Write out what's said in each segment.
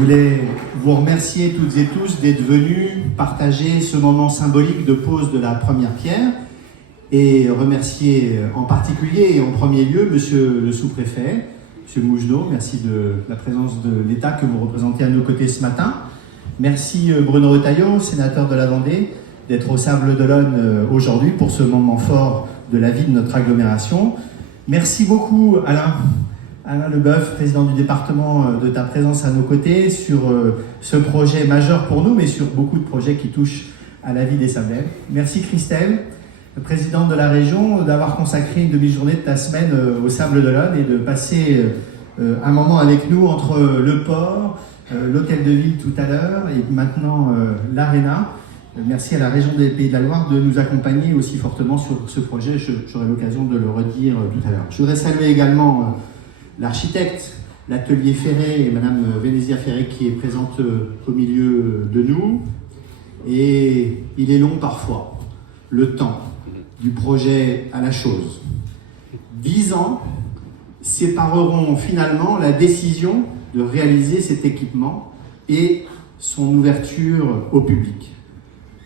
voulais vous remercier toutes et tous d'être venus partager ce moment symbolique de pose de la première pierre et remercier en particulier et en premier lieu Monsieur le sous-préfet, Monsieur Mougenot, merci de la présence de l'État que vous représentez à nos côtés ce matin. Merci Bruno Retailleau, sénateur de la Vendée, d'être au Sable d'Olonne aujourd'hui pour ce moment fort de la vie de notre agglomération. Merci beaucoup Alain Leboeuf, président du département, de ta présence à nos côtés sur ce projet majeur pour nous, mais sur beaucoup de projets qui touchent à la vie des Sablais. Merci Christelle, présidente de la région, d'avoir consacré une demi-journée de ta semaine au Sable d'Olonne et de passer un moment avec nous entre le port, l'hôtel de ville tout à l'heure et maintenant l'Arena. Merci à la région des Pays de la Loire de nous accompagner aussi fortement sur ce projet. J'aurai l'occasion de le redire tout à l'heure. Je voudrais saluer également l'architecte, l'atelier Ferré et Madame Vénézia Ferré qui est présente au milieu de nous. Et il est long parfois, le temps du projet à la chose. 10 ans sépareront finalement la décision de réaliser cet équipement et son ouverture au public.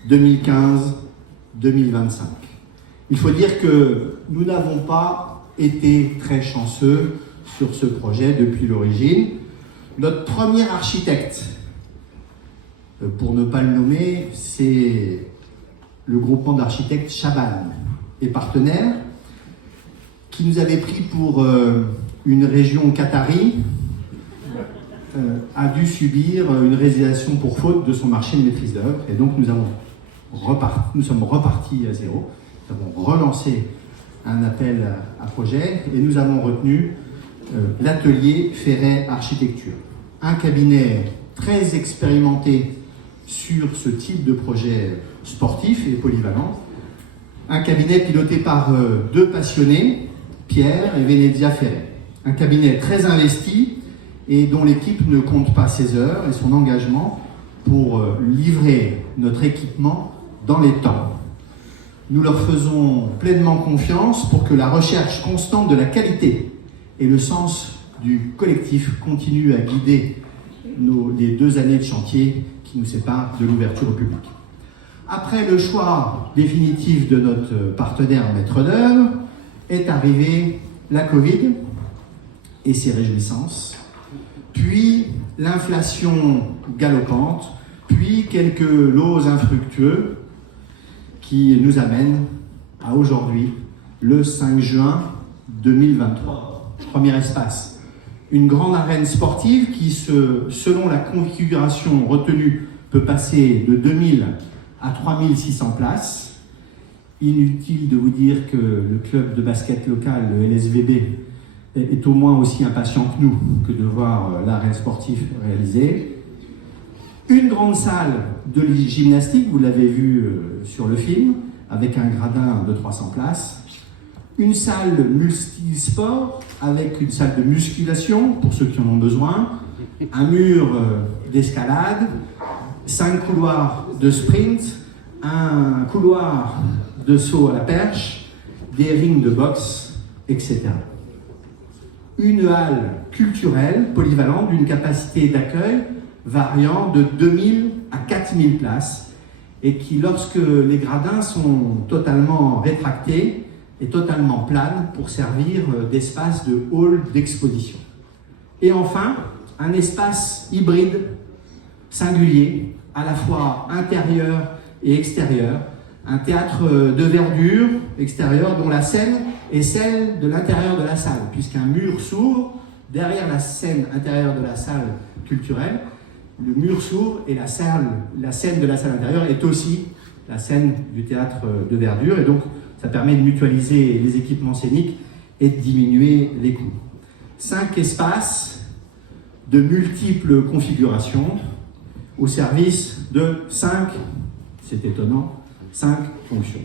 2015-2025. Il faut dire que nous n'avons pas été très chanceux sur ce projet depuis l'origine. Notre premier architecte, pour ne pas le nommer, c'est le groupement d'architectes Chabannes et partenaires, qui nous avait pris pour une région qatari, a dû subir une résiliation pour faute de son marché de maîtrise d'œuvre. Et donc nous sommes repartis à zéro. Nous avons relancé un appel à projet et nous avons retenu l'atelier Ferret Architecture. Un cabinet très expérimenté sur ce type de projet sportif et polyvalent. Un cabinet piloté par deux passionnés, Pierre et Vénézia Ferré. Un cabinet très investi et dont l'équipe ne compte pas ses heures et son engagement pour livrer notre équipement dans les temps. Nous leur faisons pleinement confiance pour que la recherche constante de la qualité et le sens du collectif continuent à guider les 2 années de chantier qui nous séparent de l'ouverture au public. Après le choix définitif de notre partenaire maître d'œuvre, est arrivée la Covid et ses réjouissances, puis l'inflation galopante, puis quelques lots infructueux qui nous amènent à aujourd'hui, le 5 juin 2023. Premier espace, une grande arène sportive qui, selon la configuration retenue, peut passer de 2000 à 3600 places. Inutile de vous dire que le club de basket local, le LSVB, est au moins aussi impatient que nous que de voir l'arène sportive réalisée. Une grande salle de gymnastique, vous l'avez vu sur le film, avec un gradin de 300 places. Une salle multisport avec une salle de musculation pour ceux qui en ont besoin. Un mur d'escalade, 5 couloirs de sprint, un couloir de saut à la perche, des rings de boxe, etc. Une halle culturelle polyvalente d'une capacité d'accueil variant de 2000 à 4000 places et qui, lorsque les gradins sont totalement rétractés, est totalement plane pour servir d'espace de hall d'exposition. Et enfin, un espace hybride, singulier, à la fois intérieur et extérieur, un théâtre de verdure extérieur dont la scène est celle de l'intérieur de la salle, puisqu'un mur s'ouvre derrière la scène intérieure de la salle culturelle. Le mur s'ouvre et la scène de la salle intérieure est aussi la scène du théâtre de verdure, et donc ça permet de mutualiser les équipements scéniques et de diminuer les coûts. 5 espaces de multiples configurations au service de 5, c'est étonnant, 5 fonctions.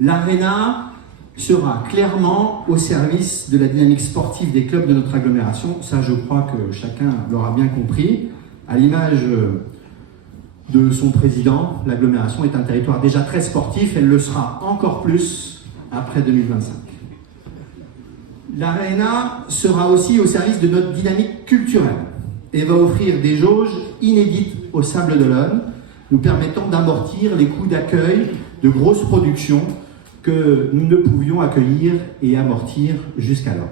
L'Arena sera clairement au service de la dynamique sportive des clubs de notre agglomération. Ça, je crois que chacun l'aura bien compris. À l'image de son président, l'agglomération est un territoire déjà très sportif, elle le sera encore plus après 2025. L'Arena sera aussi au service de notre dynamique culturelle. et va offrir des jauges inédites au Sable d'Olonne, nous permettant d'amortir les coûts d'accueil de grosses productions que nous ne pouvions accueillir et amortir jusqu'alors.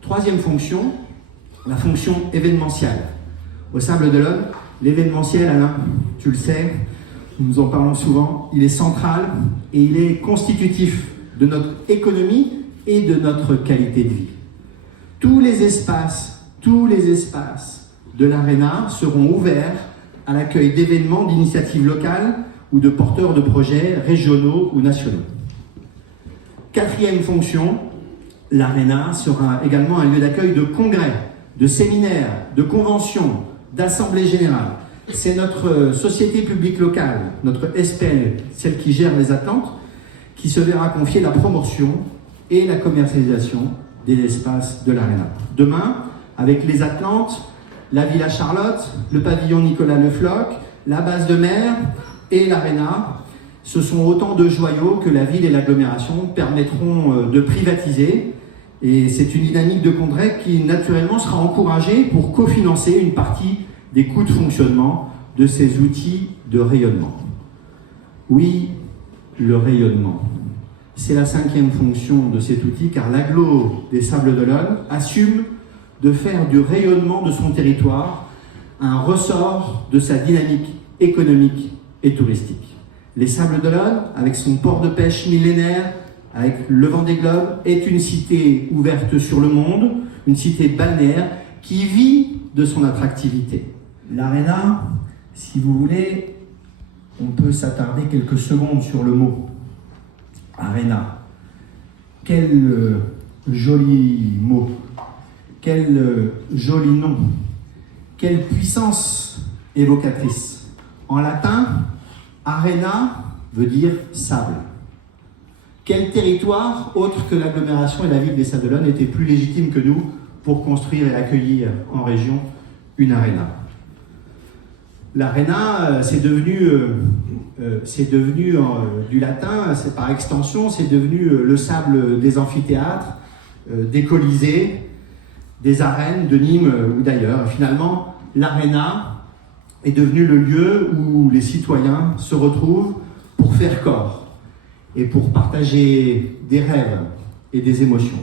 Troisième fonction, la fonction événementielle. Au Sable d'Olonne, l'événementiel, Alain, tu le sais, nous en parlons souvent, il est central et il est constitutif de notre économie et de notre qualité de vie. Tous les espaces de l'Arena seront ouverts à l'accueil d'événements d'initiatives locales ou de porteurs de projets régionaux ou nationaux. Quatrième fonction, l'Arena sera également un lieu d'accueil de congrès, de séminaires, de conventions, d'assemblées générales. C'est notre société publique locale, notre SPL, celle qui gère les Atlantes, qui se verra confier la promotion et la commercialisation des espaces de l'Arena. Demain, avec les Atlantes, la Villa Charlotte, le pavillon Nicolas Le Floch, la base de mer et l'Arena, ce sont autant de joyaux que la ville et l'agglomération permettront de privatiser. Et c'est une dynamique de congrès qui, naturellement, sera encouragée pour cofinancer une partie des coûts de fonctionnement de ces outils de rayonnement. Oui, le rayonnement. C'est la cinquième fonction de cet outil, car l'agglo des Sables d'Olonne assume de faire du rayonnement de son territoire un ressort de sa dynamique économique et touristique. Les Sables d'Olonne, avec son port de pêche millénaire, avec le Vendée Globe, est une cité ouverte sur le monde, une cité balnéaire qui vit de son attractivité. L'Arena, si vous voulez, on peut s'attarder quelques secondes sur le mot. Arena. Quel joli mot. Quel joli nom. Quelle puissance évocatrice. En latin, arena veut dire sable. Quel territoire, autre que l'agglomération et la ville des Sables d'Olonne, était plus légitime que nous pour construire et accueillir en région une arena. L'arena, c'est devenu du latin, c'est par extension, c'est devenu le sable des amphithéâtres, des colisées, des arènes de Nîmes ou d'ailleurs. Finalement, l'arena est devenu le lieu où les citoyens se retrouvent pour faire corps et pour partager des rêves et des émotions.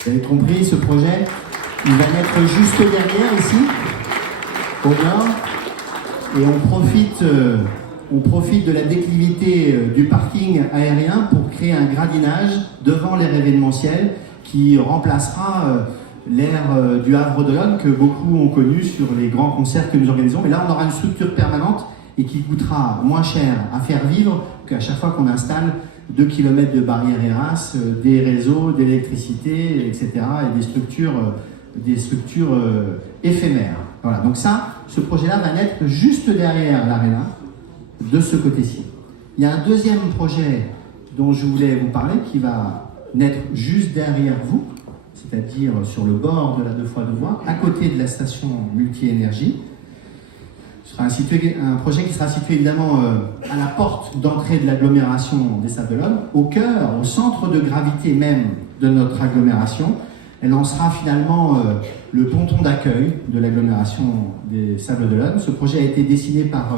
Vous avez compris, ce projet, il va mettre juste derrière ici, au nord, et on profite de la déclivité du parking aérien pour créer un gradinage devant l'aire événementielle qui remplacera l'aire du Havre d'Olonne que beaucoup ont connu sur les grands concerts que nous organisons. Mais là, on aura une structure permanente et qui coûtera moins cher à faire vivre qu'à chaque fois qu'on installe 2 km de barrières ERAS, des réseaux d'électricité, etc. et des structures éphémères. Voilà, donc ça, ce projet-là va naître juste derrière l'Arena, de ce côté-ci. Il y a un deuxième projet dont je voulais vous parler qui va naître juste derrière vous, c'est-à-dire sur le bord de la 2x2 voies, à côté de la station multi-énergie. Ce sera un projet qui sera situé évidemment à la porte d'entrée de l'agglomération des Sables d'Olonne, au cœur, au centre de gravité même de notre agglomération. Elle en sera finalement le ponton d'accueil de l'agglomération des Sables d'Olonne. Ce projet a été dessiné par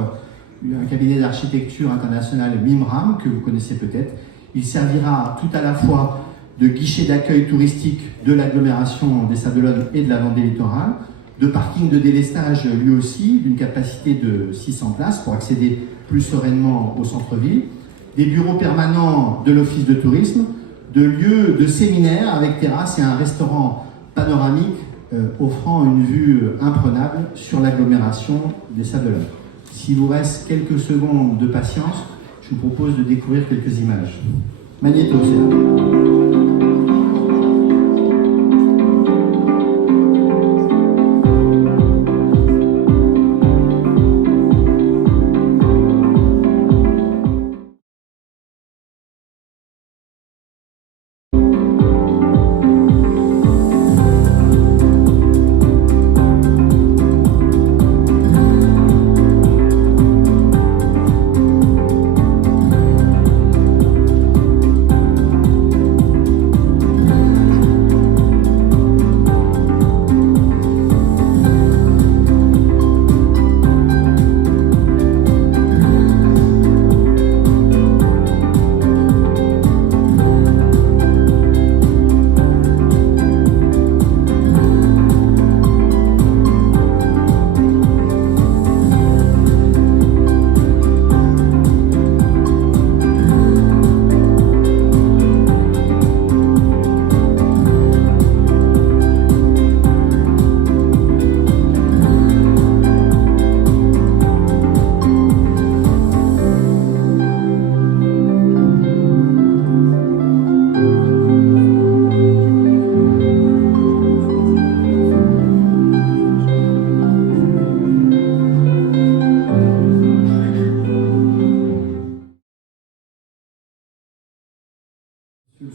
un cabinet d'architecture international, Mimram, que vous connaissez peut-être. Il servira tout à la fois de guichet d'accueil touristique de l'agglomération des Sables d'Olonne et de la Vendée littorale, de parking de délestage lui aussi, d'une capacité de 600 places pour accéder plus sereinement au centre-ville, des bureaux permanents de l'Office de tourisme, de lieu de séminaire avec terrasse et un restaurant panoramique offrant une vue imprenable sur l'agglomération des Sables-d'Olonne. S'il vous reste quelques secondes de patience, je vous propose de découvrir quelques images. Magnéto, c'est là.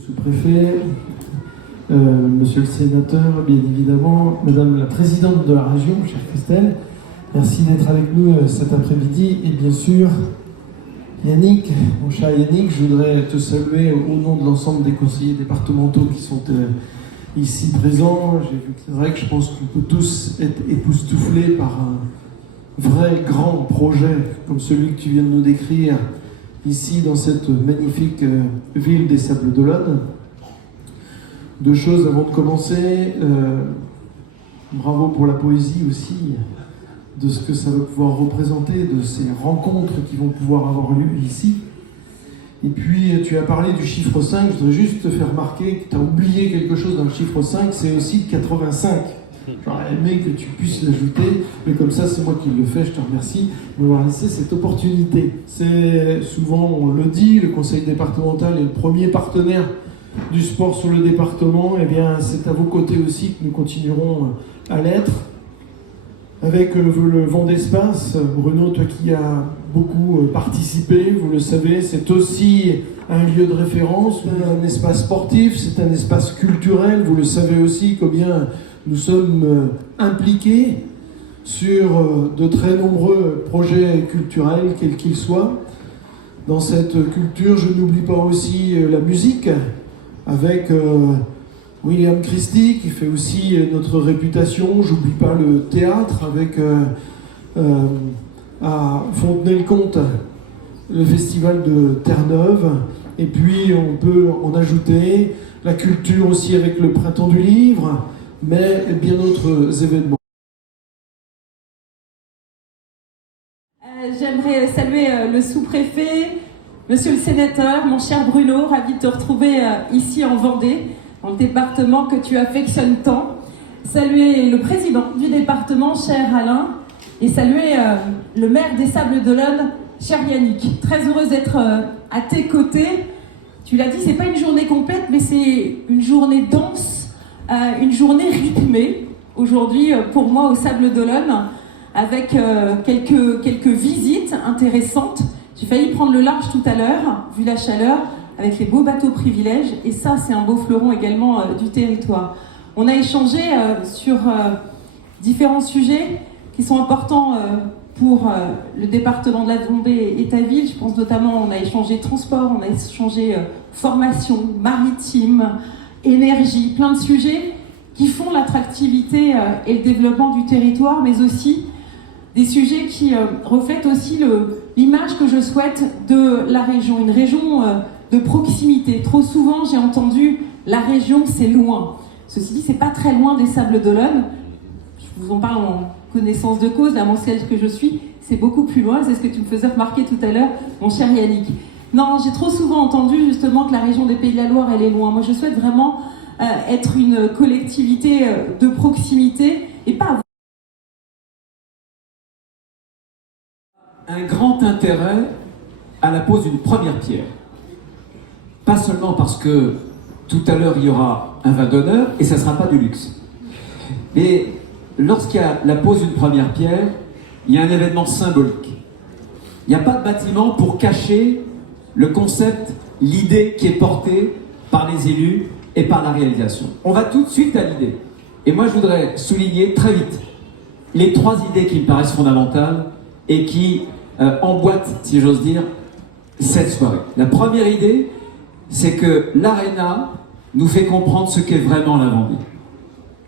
Sous-préfet, monsieur le sénateur, bien évidemment, madame la présidente de la région, chère Christelle, merci d'être avec nous cet après-midi. Et bien sûr, Yannick, mon cher Yannick, je voudrais te saluer au nom de l'ensemble des conseillers départementaux qui sont ici présents. C'est vrai que je pense qu'on peut tous être époustouflés par un vrai grand projet comme celui que tu viens de nous décrire ici dans cette magnifique ville des Sables-d'Olonne. Deux choses avant de commencer. Bravo pour la poésie aussi, de ce que ça va pouvoir représenter, de ces rencontres qui vont pouvoir avoir lieu ici. Et puis, tu as parlé du chiffre 5. Je voudrais juste te faire remarquer que tu as oublié quelque chose dans le chiffre 5, c'est aussi 85. J'aurais aimé que tu puisses l'ajouter, mais comme ça, c'est moi qui le fais, je te remercie de m'avoir laissé cette opportunité. C'est souvent, on le dit, le conseil départemental est le premier partenaire du sport sur le département. Eh bien, c'est à vos côtés aussi que nous continuerons à l'être. Avec le vent d'espace, Bruno, toi qui as beaucoup participé, vous le savez, c'est aussi un lieu de référence, un espace sportif, c'est un espace culturel. Vous le savez aussi combien nous sommes impliqués sur de très nombreux projets culturels, quels qu'ils soient. Dans cette culture, je n'oublie pas aussi la musique, avec William Christie, qui fait aussi notre réputation. J'oublie pas le théâtre, avec à Fontenay-le-Comte, le festival de Terre-Neuve. Et puis, on peut en ajouter la culture aussi avec le Printemps du Livre, mais bien d'autres événements. J'aimerais saluer le sous-préfet, monsieur le sénateur, mon cher Bruno, ravi de te retrouver ici en Vendée, dans le département que tu affectionnes tant. Saluer le président du département, cher Alain, et saluer le maire des Sables-d'Olonne, cher Yannick. Très heureuse d'être à tes côtés. Tu l'as dit, c'est pas une journée complète, mais c'est une journée dense, une journée rythmée. Aujourd'hui, pour moi, aux Sables-d'Olonne, avec quelques visites intéressantes. J'ai failli prendre le large tout à l'heure, vu la chaleur, avec les beaux bateaux privilèges, et ça, c'est un beau fleuron également du territoire. On a échangé sur différents sujets qui sont importants pour le département de la Vendée et ta ville. Je pense notamment, on a échangé transport, on a échangé formation, maritime, énergie, plein de sujets qui font l'attractivité et le développement du territoire, mais aussi des sujets qui reflètent aussi l'image que je souhaite de la région, une région de proximité. Trop souvent, j'ai entendu « la région, c'est loin ». Ceci dit, c'est pas très loin des Sables-d'Olonne. Je vous en parle en connaissance de cause, la mancelle que je suis, c'est beaucoup plus loin, c'est ce que tu me faisais remarquer tout à l'heure, mon cher Yannick. Non, j'ai trop souvent entendu justement que la région des Pays de la Loire, elle est loin. Moi, je souhaite vraiment être une collectivité de proximité et pas... Un grand intérêt à la pose d'une première pierre. Pas seulement parce que tout à l'heure il y aura un vin d'honneur et ça ne sera pas du luxe. Mais lorsqu'il y a la pose d'une première pierre, il y a un événement symbolique. Il n'y a pas de bâtiment pour cacher le concept, l'idée qui est portée par les élus et par la réalisation. On va tout de suite à l'idée. Et moi je voudrais souligner très vite les 3 idées qui me paraissent fondamentales et qui emboîtent, si j'ose dire, cette soirée. La première idée, c'est que l'Arena nous fait comprendre ce qu'est vraiment la Vendée.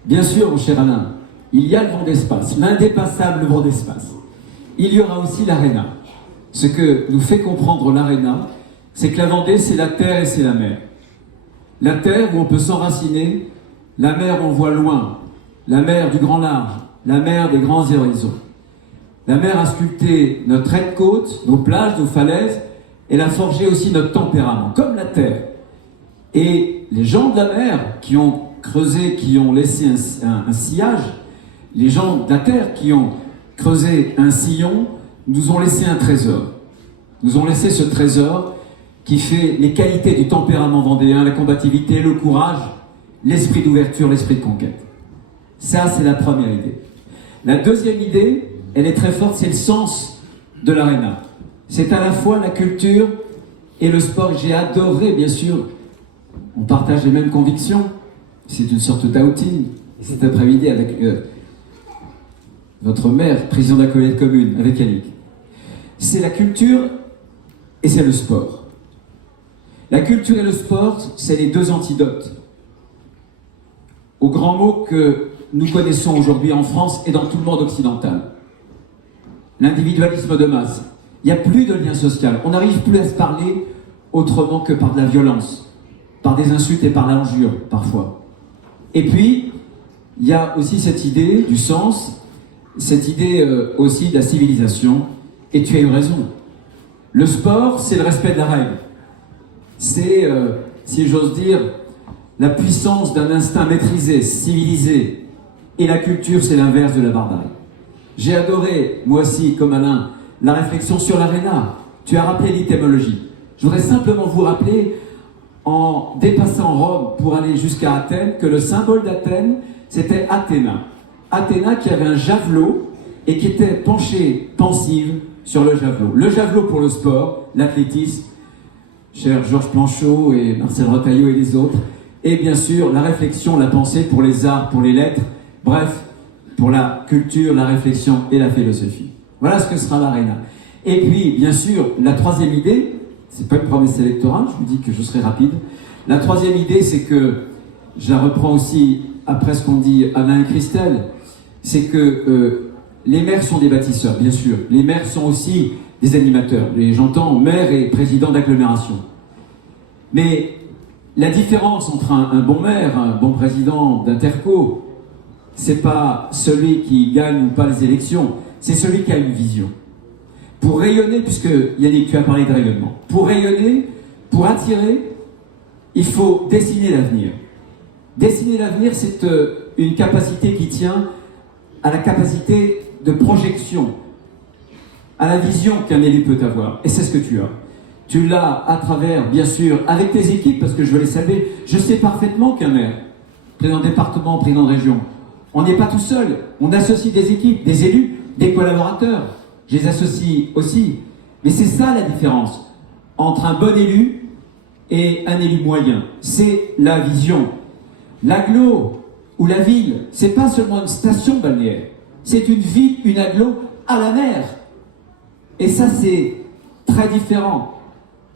Bien sûr, mon cher Alain, il y a le vent d'espace, l'indépassable vent d'espace. Il y aura aussi l'Arena. Ce que nous fait comprendre l'Arena, c'est que la Vendée, c'est la terre et c'est la mer. La terre où on peut s'enraciner, la mer où on voit loin, la mer du grand large, la mer des grands horizons. La mer a sculpté notre trait de côte, nos plages, nos falaises, elle a forgé aussi notre tempérament, comme la terre. Et les gens de la mer qui ont creusé, qui ont laissé un sillage, les gens de la terre qui ont creusé un sillon, nous ont laissé un trésor. Nous ont laissé ce trésor qui fait les qualités du tempérament vendéen, la combativité, le courage, l'esprit d'ouverture, l'esprit de conquête. Ça, c'est la première idée. La deuxième idée, elle est très forte, c'est le sens de l'Arena. C'est à la fois la culture et le sport. J'ai adoré, bien sûr, on partage les mêmes convictions. C'est une sorte d'outing. Cet après-midi avec votre maire, président de la communauté de communes, avec Yannick. C'est la culture et c'est le sport. La culture et le sport, c'est les 2 antidotes aux grands mots que nous connaissons aujourd'hui en France et dans tout le monde occidental. L'individualisme de masse. Il n'y a plus de lien social. On n'arrive plus à se parler autrement que par de la violence, par des insultes et par l'injure, parfois. Et puis, il y a aussi cette idée du sens, cette idée aussi de la civilisation. Et tu as eu raison. Le sport, c'est le respect de la règle. C'est, si j'ose dire, la puissance d'un instinct maîtrisé, civilisé. Et la culture, c'est l'inverse de la barbarie. J'ai adoré, moi aussi, comme Alain, la réflexion sur l'Arena. Tu as rappelé l'étymologie. Je voudrais simplement vous rappeler, en dépassant Rome pour aller jusqu'à Athènes, que le symbole d'Athènes, c'était Athéna. Athéna qui avait un javelot et qui était penchée, pensive, sur le javelot. Le javelot pour le sport, l'athlétisme, cher Georges Planchot et Marcel Retailleau et les autres. Et bien sûr, la réflexion, la pensée pour les arts, pour les lettres, bref, pour la culture, la réflexion et la philosophie. Voilà ce que sera l'Arena. Et puis, bien sûr, la troisième idée, c'est pas une promesse électorale, je vous dis que je serai rapide. La troisième idée, c'est que, je la reprends aussi après ce qu'ont dit Alain et Christelle, c'est que les maires sont des bâtisseurs, bien sûr. Les maires sont aussi des animateurs. Et j'entends maire et président d'agglomération. Mais la différence entre un bon maire, un bon président d'interco, c'est pas celui qui gagne ou pas les élections, c'est celui qui a une vision. Pour rayonner, puisque Yannick, tu as parlé de rayonnement, pour rayonner, pour attirer, il faut dessiner l'avenir. Dessiner l'avenir, c'est une capacité qui tient à la capacité de projection, à la vision qu'un élu peut avoir. Et c'est ce que tu as. Tu l'as à travers, bien sûr, avec tes équipes, parce que je veux les saluer. Je sais parfaitement qu'un maire, président de département, président de région, on n'est pas tout seul. On associe des équipes, des élus, des collaborateurs. Je les associe aussi. Mais c'est ça la différence entre un bon élu et un élu moyen. C'est la vision. L'agglo ou la ville, c'est pas seulement une station balnéaire. C'est une ville, une agglo à la mer. Et ça, c'est très différent.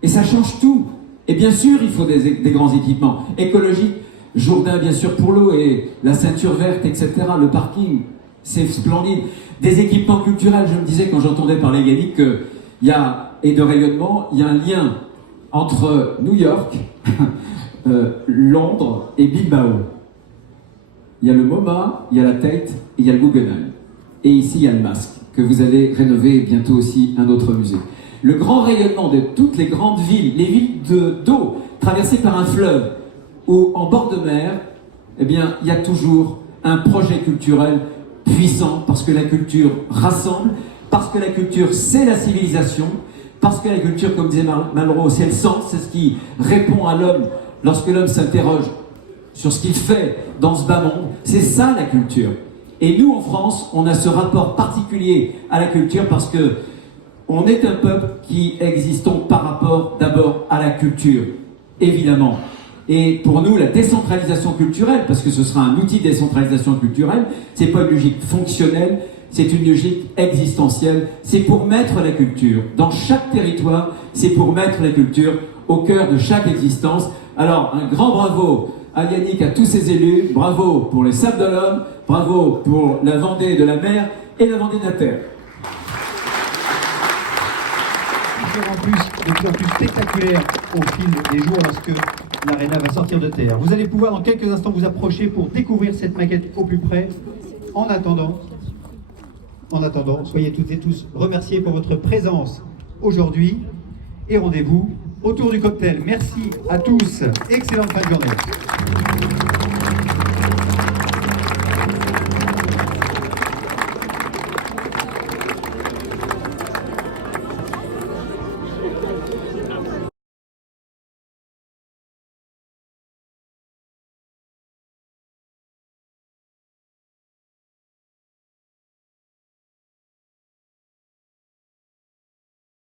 Et ça change tout. Et bien sûr, il faut des grands équipements écologiques. Jourdain, bien sûr, pour l'eau et la ceinture verte, etc. Le parking, c'est splendide. Des équipements culturels, je me disais quand j'entendais parler Yannick et de rayonnement, il y a un lien entre New York, Londres et Bilbao. Il y a le MoMA, il y a la Tate et il y a le Guggenheim. Et ici, il y a le Masque, que vous allez rénover bientôt aussi un autre musée. le grand rayonnement de toutes les grandes villes, les villes d'eau traversées par un fleuve ou en bord de mer, eh bien, il y a toujours un projet culturel puissant parce que la culture rassemble, parce que la culture c'est la civilisation, parce que la culture, comme disait Malraux, c'est le sens, c'est ce qui répond à l'homme lorsque l'homme s'interroge sur ce qu'il fait dans ce bas monde. C'est ça la culture. Et nous, en France, on a ce rapport particulier à la culture parce que on est un peuple qui existons par rapport d'abord à la culture, évidemment. Et pour nous, la décentralisation culturelle, parce que ce sera un outil de décentralisation culturelle, c'est pas une logique fonctionnelle, c'est une logique existentielle. C'est pour mettre la culture dans chaque territoire, c'est pour mettre la culture au cœur de chaque existence. Alors, un grand bravo à Yannick, à tous ses élus, bravo pour les Sables d'Olonne, bravo pour la Vendée de la mer et la Vendée de la terre. De plus en plus spectaculaire au fil des jours lorsque l'Arena va sortir de terre. Vous allez pouvoir dans quelques instants vous approcher pour découvrir cette maquette au plus près. En attendant, soyez toutes et tous remerciés pour votre présence aujourd'hui et rendez-vous autour du cocktail. Merci à tous, excellente fin de journée.